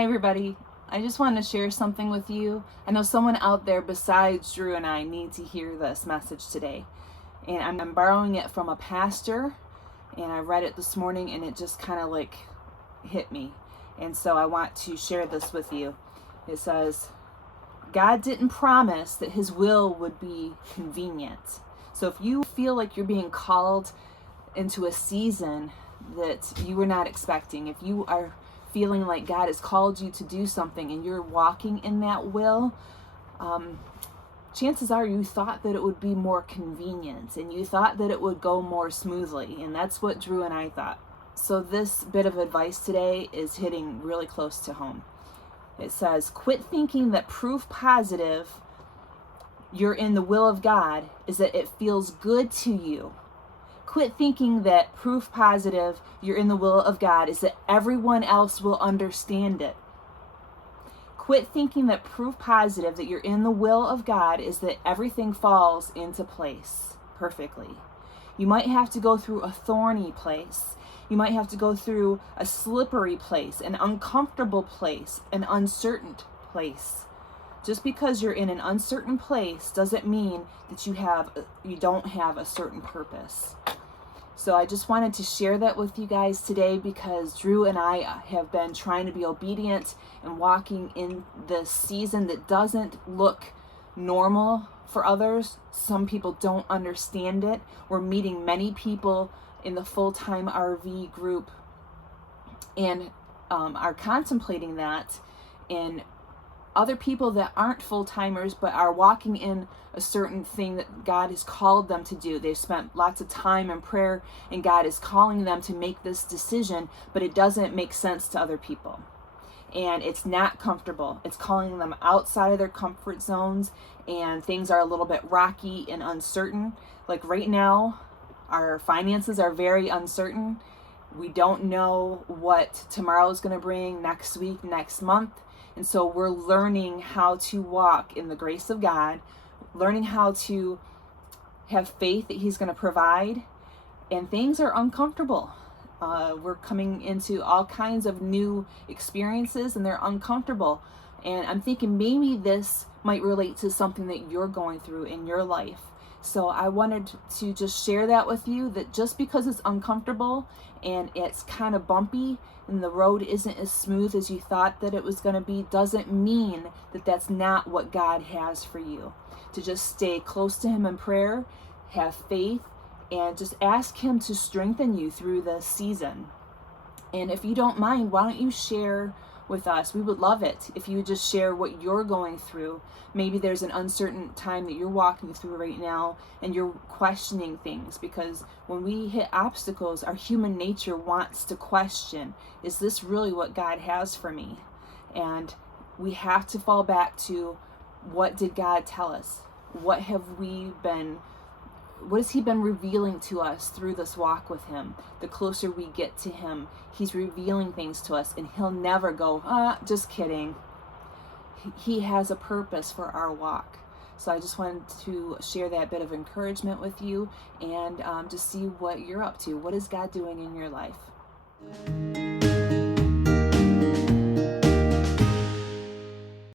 Hi everybody. I just wanted to share something with you. I know someone out there besides Drew and I need to hear this message today. And I'm borrowing it from a pastor, and I read it this morning and it just kind of like hit me. And so I want to share this with you. It says, God didn't promise that his will would be convenient. So if you feel like you're being called into a season that you were not expecting, if you are feeling like God has called you to do something and you're walking in that will, chances are you thought that it would be more convenient and you thought that it would go more smoothly, and that's what Drew and I thought. So this bit of advice today is hitting really close to home. It says, quit thinking that proof positive you're in the will of God is that it feels good to you. Quit thinking that proof positive you're in the will of God is that everyone else will understand it. Quit thinking that proof positive that you're in the will of God is that everything falls into place perfectly. You might have to go through a thorny place. You might have to go through a slippery place, an uncomfortable place, an uncertain place. Just because you're in an uncertain place doesn't mean that you don't have a certain purpose. So I just wanted to share that with you guys today because Drew and I have been trying to be obedient and walking in this season that doesn't look normal for others. Some people don't understand it. We're meeting many people in the full-time RV group and are contemplating that in other people that aren't full-timers but are walking in a certain thing that God has called them to do. They've spent lots of time in prayer and God is calling them to make this decision, but it doesn't make sense to other people. And it's not comfortable. It's calling them outside of their comfort zones, and things are a little bit rocky and uncertain. Like right now, our finances are very uncertain. We don't know what tomorrow is going to bring, next week, next month. And so we're learning how to walk in the grace of God, learning how to have faith that he's going to provide. And things are uncomfortable. We're coming into all kinds of new experiences and they're uncomfortable. And I'm thinking maybe this might relate to something that you're going through in your life. So I wanted to just share that with you, that just because it's uncomfortable and it's kind of bumpy and the road isn't as smooth as you thought that it was going to be, doesn't mean that that's not what God has for you. To just stay close to him in prayer, have faith, and just ask him to strengthen you through this season. And if you don't mind, why don't you share with us? We would love it if you would just share what you're going through. Maybe there's an uncertain time that you're walking through right now and you're questioning things, because when we hit obstacles, our human nature wants to question, is this really what God has for me? And we have to fall back to, what did God tell us? What has he been revealing to us through this walk with him? The closer we get to him, he's revealing things to us, and he'll never go, just kidding. He has a purpose for our walk. So I just wanted to share that bit of encouragement with you and just see what you're up to. What is God doing in your life?